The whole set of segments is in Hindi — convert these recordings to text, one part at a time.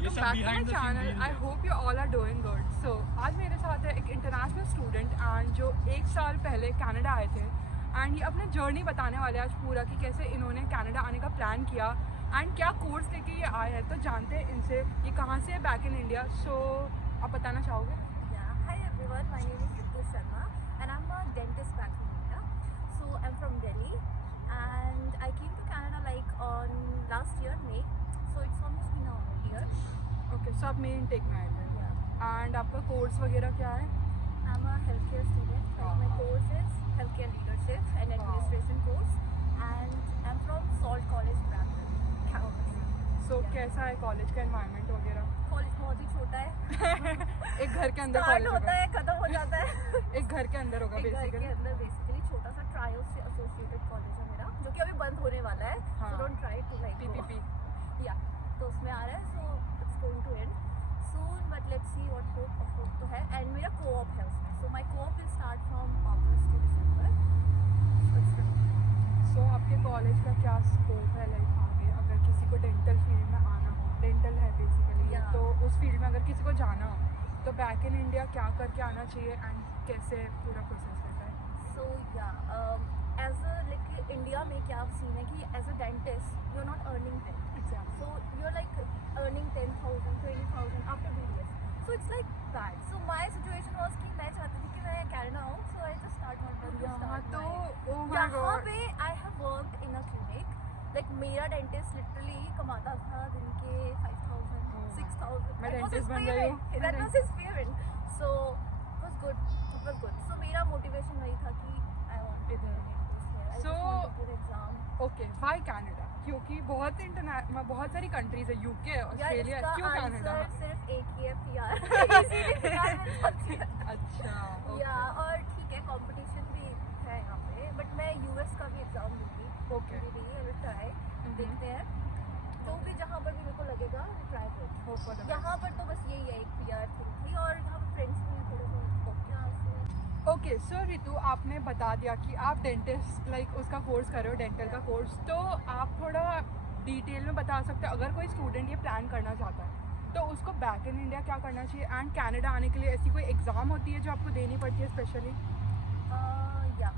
welcome back to my channel. I hope you all are doing good. So आज मेरे साथ है एक इंटरनेशनल स्टूडेंट एंड जो 1 साल पहले कनाडा आए थे एंड ये अपना जर्नी बताने वाले हैं आज पूरा कि कैसे इन्होंने कनाडा आने का प्लान किया एंड क्या कोर्स लेके ये आए हैं। तो जानते हैं इनसे ये कहाँ से है बैक इन इंडिया। सो आप बताना चाहोगे? Hi everyone, my name is Ritu Sharma and I'm a dentist back in India. So I'm from Delhi and I came to Canada like on last year May. So it's almost been a year. Okay so आप मेन इनटेक में आए थे एंड आपका कोर्स वगैरह क्या है? I'm a healthcare student. Like my course is healthcare leadership and administration course and I'm from Salt College, Brampton, Canada. सो कैसा है कॉलेज का एनवायरनमेंट वगैरह? कॉलेज बहुत ही छोटा है. एक घर के अंदर स्टार्ट कॉलेज होता है खत्म हो जाता है. एक घर के अंदर होगा एक घर के बेसिकली। अंदर बेसिकली छोटा सा ट्रायल से एसोसिएटेड कॉलेज है मेरा, जो कि अभी बंद होने वाला है. हाँ. So don't try to like PPP या तो उसमें आ रहा है. So it's going to end soon but let's see what hope तो है. एंड मेरा कोऑप है उसमें. So my co-op will start from August to December. So आपके कॉलेज का क्या स्कोप है लाइक आगे अगर किसी को डेंटल फील्ड में आना हो? डेंटल है बेसिकली Yeah. तो उस फील्ड में अगर किसी को जाना हो तो बैक इन इंडिया क्या करके आना चाहिए एंड कैसे पूरा प्रोसेस रहता है? सो या एज अ लाइक इंडिया में क्या सीन है कि as a dentist you are not earning well. Exactly So you're like earning 10,000, 20,000 after BDS. So it's like bad. So my situation was कि मैं चाहती थी कि मैं कनाडा आऊँ. So I just start my यहाँ तो oh my यहाँ god पे I have worked in a clinic. Like मेरा डेंटिस्ट लिटरली कमाता था दिन के 5,000, 6,000. मैं That was dentist his बन गई हूँ. payment. That was his payment. So it was good. It was good. So मेरा motivation वही था कि I want to इधर. I So- just want to give exam. Okay why Canada? क्योंकि बहुत सारी कंट्रीज है यूके यार ऑस्ट्रेलिया इसका क्यों कनाडा? आंसर सिर्फ एक ही है PR. इसीलिए PR मिल सकती है. अच्छा या और ठीक है कंपटीशन भी है यहाँ पे. बट मैं US का भी एग्जाम दूंगी. Okay. ट्राई देखते हैं. जो भी जहाँ पर भी मेरे को लगेगा ट्राई करूँ. यहाँ पर तो बस यही है एक PR थिंग थी और यहाँ पर फ्रेंड्स भी थोड़े बहुत ओके सो रितु आपने बता दिया कि आप डेंटिस्ट लाइक उसका कोर्स कर रहे हो डेंटल का कोर्स। तो आप थोड़ा डिटेल में बता सकते हो अगर कोई स्टूडेंट ये प्लान करना चाहता है तो उसको बैक इन इंडिया क्या करना चाहिए एंड कनाडा आने के लिए ऐसी कोई एग्ज़ाम होती है जो आपको देनी पड़ती है स्पेशली? या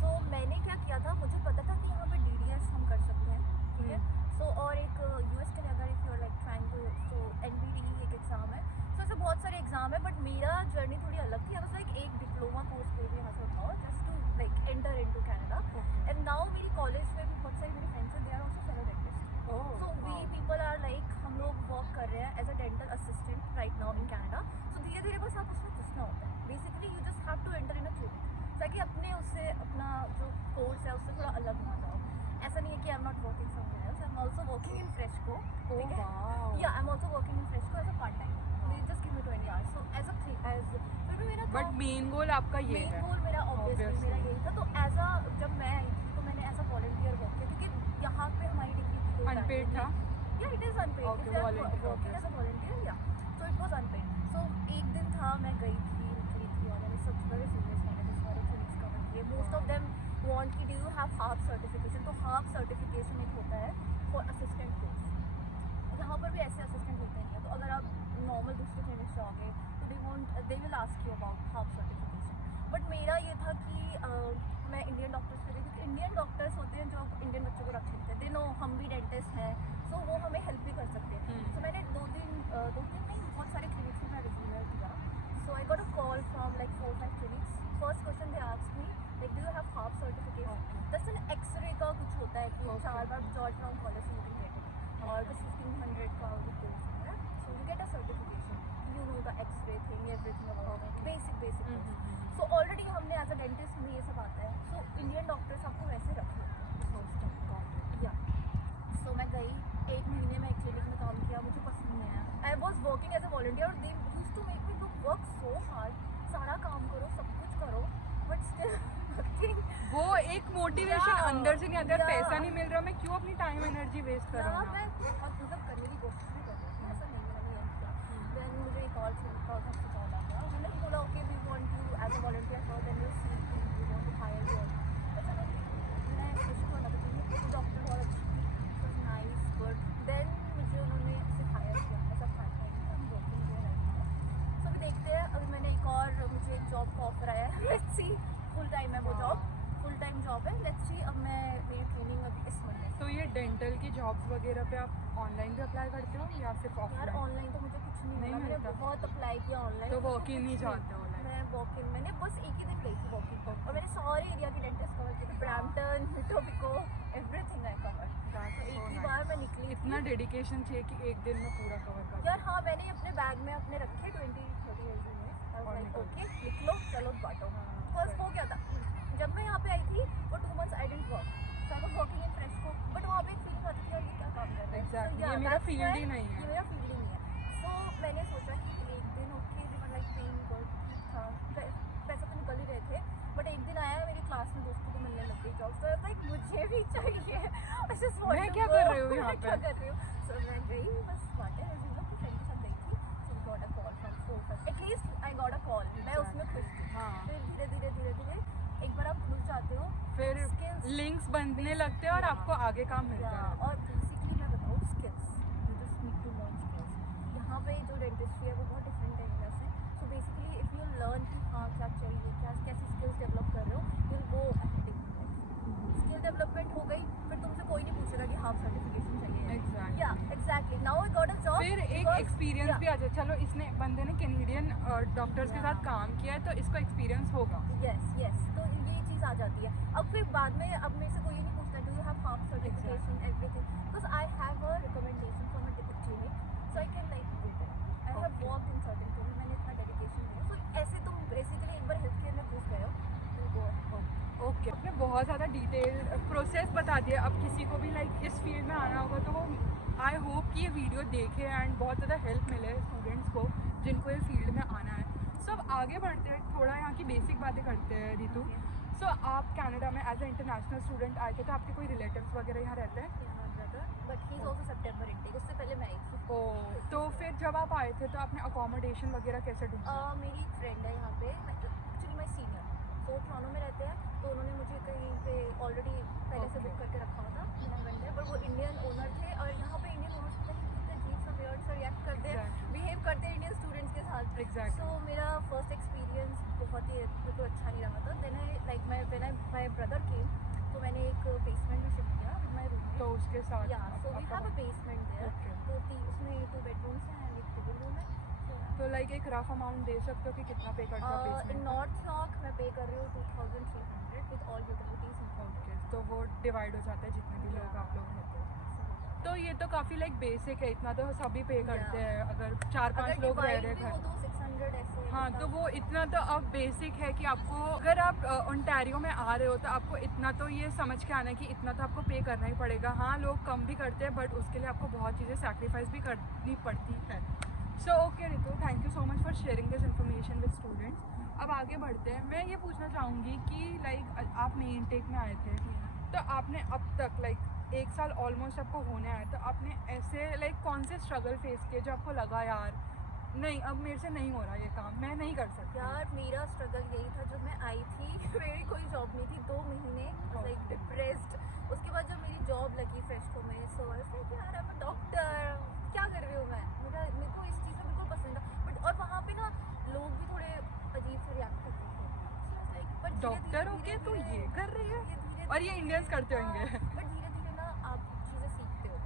सो मैंने क्या किया था, मुझे पता था कि यहाँ पे DDS हम कर सकते हैं. ठीक है. सो और एक US के अगर if you are like trying to so NBDE एक एग्जाम है. सो ऐसे बहुत सारे एग्जाम है बट मेरा जर्नी थोड़ी अलग थी. आई वाज लाइक एक डिप्लोमा कोर्स पे भी यहाँ से उठाओ just to like enter into Canada. And now मेरी कॉलेज में भी बहुत सारी मेरी फ्रेंड्स हैं, they are also fellow dentist. So we people are like हम लोग वर्क कर रहे हैं as a dental assistant right now in Canada. So धीरे धीरे बस आप उसमें घुसना होता है. Basically you just have to enter in a clinic ताकि अपने उससे अपना जो कोर्स है उससे थोड़ा अलग ना जाओ. ऐसा नहीं है कि I am not working somewhere else. I am also working in Freshco. ठीक है. Yeah I am also working in Freshco as a part time. They just give me 20 hours. So as a फिर भी मेरा बट मेन गोल आपका ये मेन है? गोल मेरा ऑब्वियसली Obviously. मेरा यही था. तो एज अ जब मैं आई थी तो मैंने एज अ वॉलंटियर वर्क किया क्योंकि यहाँ पे हमारी डिग्री अनपेड था? या it is unpaid. Okay, volunteer, working as a volunteer या so it was unpaid. So एक दिन था मैं गई थी और मैंने सब बड़े सीरियस मैंने तो सारे क्लिनिक्स कवर किए. मोस्ट ऑफ देम वांट कि do you have half certification. तो हाफ सर्टिफिकेशन एक होता है फॉर असिस्टेंट कोर्स. यहाँ पर भी ऐसे असिस्टेंट होते हैं. तो अगर आप नॉर्मल दूसरे क्लिनिक्स जाओगे तो they will ask you about half certification. But मेरा ये था कि मैं इंडियन डॉक्टर्स से क्योंकि इंडियन डॉक्टर्स होते हैं जो इंडियन बच्चों को रख लेते हैं. दे नो हम भी डेंटिस्ट हैं सो वो हमें हेल्प भी कर सकते हैं. सो मैंने दो तीन नहीं बहुत सारे क्लिनिक्स में मैं रिज्यूम किया. So I got a call from like 4-5 clinics. First question they asked me like do you have half certification. दस एन एक्सरे का कुछ होता है कि 4 बार जॉर्ज टाउन कॉलेज से यू कैन गेट इट और कुछ 1500 का कोर्स है. So you get a certification. You know the X-ray thing everything about basic. So already हमने एज अ डेंटिस्ट हमें ये सब आता है. सो इंडियन डॉक्टर्स आपको वैसे रख लेते या. सो मैं गई 1 महीने में एक क्लिनिक में काम किया. मुझे पसंद नहीं आया. I was working as a volunteer और they used to make me do work so hard. सारा काम करो सब कुछ करो बट स्टिल नथिंग. वो एक मोटिवेशन Yeah. अंदर से नहीं आता Yeah. पैसा नहीं मिल रहा मैं क्यों अपनी टाइम एनर्जी वेस्ट कर रहा हूँ? मैं बहुत मतलब करने की कोशिश भी कर रही थी. ऐसा नहीं है मैंने यही किया. देन मुझे एक और कॉल आया. उन्होंने बोला okay we want you as a volunteer for then you see we want to hire you. ऐसा मैं स्विच को लगा क्योंकि डॉक्टर बहुत अच्छी थी. Nice good. देन मुझे उन्होंने ऐसे हायर किया एज अ जॉब का ऑफर आया है, लेट्स सी। फुल टाइम है वो जॉब, फुल टाइम जॉब है, लेट्स सी। अब मैं मेरी ट्रेनिंग अभी इस मंडे। तो ये डेंटल की जॉब्स वगैरह पे आप ऑनलाइन भी अप्लाई करते हो या सिर्फ यार ऑफलाइन? ऑनलाइन तो मुझे कुछ नहीं नहीं मिला, मैंने मिलता। बहुत अप्लाई किया ऑनलाइन। तो वॉक इन नहीं जाते हो? मैं वॉक इन, मैंने बस एक ही दिन गई थी वॉक इन, और मैंने सारे एरिया की डेंटिस्ट कवर की थी, ब्रैम्पटन, मिटोबिको, एवरीथिंग आई कवर। तो एक ही बार मैं निकली थी। इतना डेडिकेशन चाहिए कि एक दिन में पूरा कवर कर यार हाँ, मैंने अपने बैग में अपने रखे 20-30 रेज्यूमे, ओके लिख लो चलो बांटो। फर्स्ट हो गया था जब मैं यहाँ पे आई थी, वो 2 months I didn't work, so I was working in fresco, but वहाँ पे एक फीलिंग आती थी यार ये क्या काम कर रहा है। Exactly, So, yeah, ये मेरा that's field why ही नहीं है। ये मेरा फील्ड ही नहीं है। सो मैंने सोचा कि एक दिन okay we were like paying good, ठीक था, पैसा तो निकल ही रहे थे, बट एक दिन आया मेरी क्लास में दोस्तों को मिलने लग गई जॉब, तो लाइक मुझे भी चाहिए। I just want मैं to क्या go. कर रही हूँ यहाँ मैं क्या पे? कर रही हूँ? सो मैं गई बस बातें रेज्यूमे अपनी फ्रेंड के साथ गई थी, सो got a call from 4 at least I got a call, मैं उसमें खुश थी। हाँ। फिर धीरे धीरे एक बार आप खुल जाते हो, फिर skills- लिंक्स बनने लगते हैं और आपको आगे काम मिलता या है। और बेसिकली मैं बताऊँ skills, you just need to learn skills. यहाँ पे जो डेंटिस्ट्री है वो बहुत डिफरेंट है इंडिया से, so basically if you learn कि हाँ क्या चाहिए, क्या कैसी स्किल्स डेवलप कर रहे हो, will go ahead. Skill development हो गई, फिर तुमसे कोई नहीं पूछेगा कि हाफ सर्टिफिकेशन चाहिए। Exactly. या exactly, now I got a job. फिर एक एक्सपीरियंस भी आ जाए। चलो इसने बंदे ने कैनेडियन डॉक्टर्स के साथ काम किया है तो इसको एक्सपीरियंस होगा। यस, तो ये चीज़ आ जाती है। अब फिर बाद में अब मेरे से कोई ये नहीं पूछता do you have half certification everything, because I have a recommendation from a clinic, so I can like go there. I have Okay. Worked in certain clinic, मैंने इतना डेडिकेशन दिया। सो ऐसे तुम बेसिकली एक बार हेल्थ केयर में घुस गए हो, तो गो। ओके, आपने बहुत ज़्यादा डिटेल प्रोसेस बता दिया। अब किसी को भी लाइक इस फील्ड में आना होगा तो वो आई होप कि ये वीडियो देखे एंड बहुत ज़्यादा हेल्प मिले स्टूडेंट्स को जिनको ये फील्ड में आना है। सो अब आगे बढ़ते हैं, थोड़ा यहाँ की बेसिक बातें करते हैं रितु। सो आप कनाडा में एज ए इंटरनेशनल स्टूडेंट आए थे तो आपके कोई रिलेटिव्स वगैरह यहाँ रहते हैं? But he is also September intake, उससे पहले मैं आई थी। तो फिर जब आप आए थे तो आपने अकोमोडेशन वगैरह कैसे ढूंढा? मेरी एक फ्रेंड है यहाँ पे, एक्चुअली माई सीनियर, तो टोरंटो में रहते हैं, तो उन्होंने मुझे कहीं पे ऑलरेडी पहले से बुक करके रखा हुआ था, बट वो इंडियन ओनर थे, और यहाँ पे इंडियन ओनर्स पता नहीं कितने अजीब सा वियर्ड सा रिएक्ट करते हैं, बिहेव करते हैं इंडियन स्टूडेंट्स के साथ। Exactly. सो मेरा फर्स्ट एक्सपीरियंस बहुत ही बिल्कुल अच्छा नहीं रहा था। Then I like my brother came, तो मैंने एक बेसमेंट में शिफ्ट किया विद माई रूम। तो उसके साथ या so we have a basement there, Okay. तो उसमें 2 bedrooms हैं एंड एक लिविंग रूम है। तो लाइक एक रफ अमाउंट दे सकते हो कि कितना पे करते हो इन बेसमेंट? नॉर्थ यॉर्क मैं पे कर रही हूँ 2300 with all utilities included. Okay, तो वो डिवाइड हो जाता है जितने भी लोग आप लोग रहते हो। तो ये तो काफ़ी लाइक बेसिक है, इतना तो सभी पे करते हैं अगर 4-5 लोग रह रहे हैं हो घर। तो 600 ऐसे। हाँ, तो वो इतना तो अब बेसिक है कि आपको अगर आप ओंटारियो में आ रहे हो तो आपको इतना तो ये समझ के आना है कि इतना तो आपको पे करना ही पड़ेगा। हाँ, लोग कम भी करते हैं बट उसके लिए आपको बहुत चीज़ें सैक्रिफाइस भी करनी पड़ती है। So okay Ritu, thank you so much for sharing this information with students. अब आगे बढ़ते हैं। मैं ये पूछना चाहूँगी कि लाइक आप मेन टेक में आए थे तो आपने अब तक लाइक 1 साल ऑलमोस्ट आपको होने आया, तो आपने ऐसे लाइक कौन से स्ट्रगल फेस किए जो आपको लगा यार नहीं अब मेरे से नहीं हो रहा ये काम, मैं नहीं कर सकती? यार मेरा स्ट्रगल यही था जब मैं आई थी मेरी कोई जॉब नहीं थी 2 महीने, लाइक डिप्रेस्ड। उसके बाद जब मेरी जॉब लगी फ्रेशको में, सो यार अब डॉक्टर क्या कर रही हूँ मैं, मेरे को इस चीज़ में बिल्कुल पसंद था, बट और वहाँ पे ना लोग भी थोड़े अजीब से रिएक्ट करते थे। डॉक्टर हो के तो ये कर रही है और ये इंडियंस करते होंगे। बट धीरे धीरे ना आप चीज़ें सीखते हो,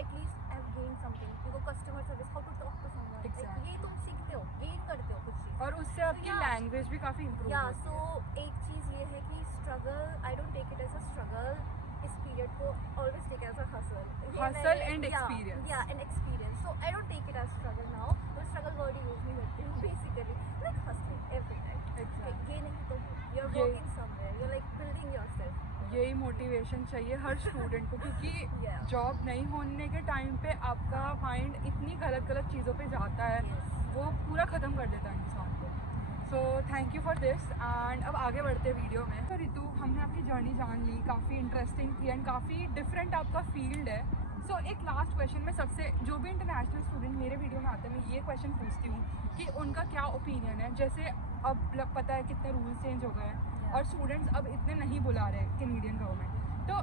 at least I have gain something, because customer service, how to talk to someone, Exactly. ये तुम सीखते हो, गेन करते हो कुछ चीज़। और उससे आपकी yeah. लैंग्वेज भी काफ़ी इम्प्रूव या होती सो है। एक चीज़ ये है कि struggle I don't take it as a struggle, इस पीरियड को always take as a Hustle and experience. या an experience, so I don't take it as struggle now, तो स्ट्रगल वर्ड यूज नहीं करती हूँ basically, like hustling every time. Exactly. ये नहीं तो यू आर ये- working somewhere, you are like building yourself. यही मोटिवेशन चाहिए हर स्टूडेंट को क्योंकि Yeah. जॉब नहीं होने के टाइम पे आपका माइंड इतनी गलत चीज़ों पे जाता है, Yes. वो पूरा ख़त्म कर देता है इंसान को। So thank you for this and अब आगे बढ़ते हैं वीडियो में। तो रितु, हमने आपकी जर्नी जान ली, काफ़ी इंटरेस्टिंग थी एंड काफ़ी डिफरेंट आपका फील्ड है। सो एक लास्ट क्वेश्चन में सबसे जो भी इंटरनेशनल स्टूडेंट मेरे वीडियो में आते हैं मैं ये क्वेश्चन पूछती हूँ कि उनका क्या ओपिनियन है। जैसे अब पता है कितने रूल्स चेंज हो गए हैं और स्टूडेंट्स अब इतने नहीं बुला रहे कैनेडियन गवर्नमेंट, तो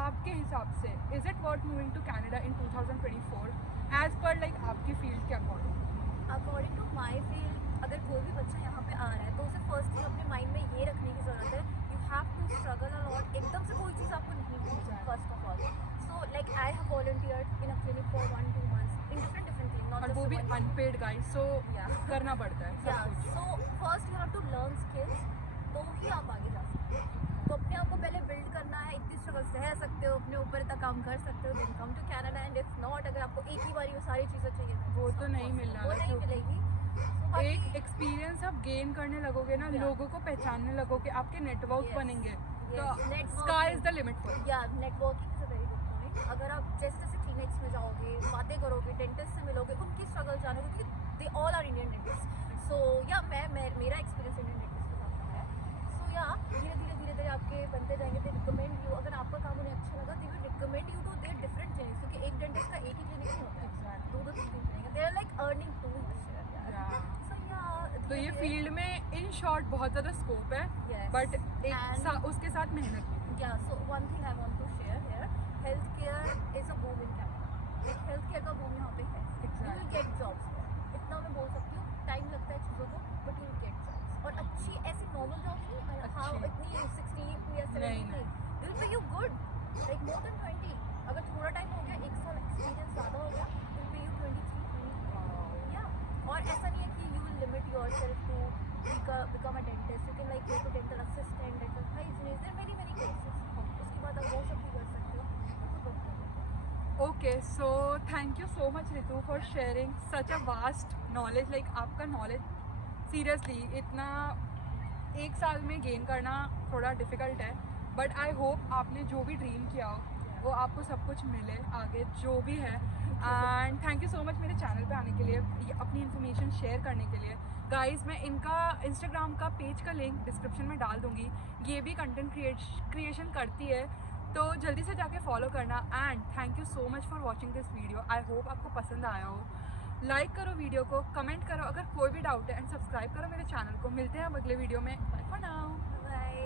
आपके हिसाब से is it worth moving to Canada in 2024 as per like आपकी फील्ड के according? According to my field अगर कोई भी बच्चा यहाँ पे आ रहा है तो उसे फर्स्ट अपने माइंड में ये रखने की ज़रूरत है, you have to struggle a lot. एकदम से कोई चीज़ आपको नहीं मिलेगी first of all. So like I have volunteered in a clinic for 1-2 months in different clinic, not और वो भी अनपेड गाइस, सो Yeah. करना पड़ता है या सब कुछ। So first you have to learn skills, तो ही आप आगे जा सकते हो। तो अपने आप को पहले बिल्ड करना है, इतनी स्ट्रगल सह सकते हो, अपने ऊपर इतना काम कर सकते हो, then come to Canada. And if not, अगर आपको एक ही बारी वो सारी चीज़ें चाहिए वो तो नहीं मिलना वो है, नहीं क्योंकि मिलेगी। So, एक बाकी एक्सपीरियंस आप गेन करने लगोगे ना, Yeah. लोगों को पहचानने लगोगे, आपके नेटवर्क Yes. बनेंगे, तो Yes. Networking. Sky is the limit for. Yeah networking is a very good point. अगर आप जैसे जैसे क्लिनिक्स में जाओगे, बातें करोगे, डेंटिस्ट से मिलोगे, उनकी स्ट्रगल जानोगे, क्योंकि they all are Indian dentist. So yeah मेरा एक्सपीरियंस इंडियन डेंटिस्ट के साथ रहा है। सो या धीरे धीरे आपके बनते जाएंगे। दे रिकमेंड यू, अगर आपका काम उन्हें अच्छा लगा, they will recommend you to their different clinics, क्योंकि एक डेंटिस्ट का एक ही क्लिनिक नहीं होता है, Exactly. 2-2 3-3 क्लिनिक। They are like earning two Yeah. So या तो ये फील्ड में इन शॉर्ट बहुत ज़्यादा स्कोप है, Yes. बट And- उसके साथ मेहनत भी। Yeah, so one thing I want to share here, healthcare is a boom in Canada. Like healthcare का boom यहाँ पे है. You will get jobs here. इतना मैं बोल सकती हूँ, टाइम लगता है चीज़ों को, but you will get jobs. और अच्छी ऐसी normal jobs नहीं, हाँ अच्छी। इतनी 60 या 70 नहीं, नहीं. They will pay you good, like more than 20. अगर थोड़ा टाइम हो गया, 1 साल एक्सपीरियंस ज़्यादा हो गया, they will pay you 23. Yeah. और ऐसा नहीं है कि you will limit yourself to become a dentist. You can like go to dental assistant, dental hygienist. There are many cases. उसके बाद आप वो सब भी कर सकते हो। तो कुछ बता दो। Okay, so thank you so much Ritu for sharing such a vast knowledge. Like आपका नॉलेज सीरियसली इतना एक साल में गेन करना थोड़ा डिफ़िकल्ट है, बट आई होप आपने जो भी ड्रीम किया हो वो आपको सब कुछ मिले आगे जो भी है। And thank you so much मेरे चैनल पे आने के लिए, ये अपनी इन्फॉर्मेशन शेयर करने के लिए। गाइस, मैं इनका इंस्टाग्राम का पेज का लिंक डिस्क्रिप्शन में डाल दूँगी। ये भी कंटेंट क्रिएशन करती है, तो जल्दी से जाके फॉलो करना। And thank you so much for watching this video. I hope आपको पसंद आया हो। लाइक करो वीडियो को, कमेंट करो अगर कोई भी डाउट है, एंड सब्सक्राइब करो मेरे चैनल को। मिलते हैं अब अगले वीडियो में। Bye for now. Bye.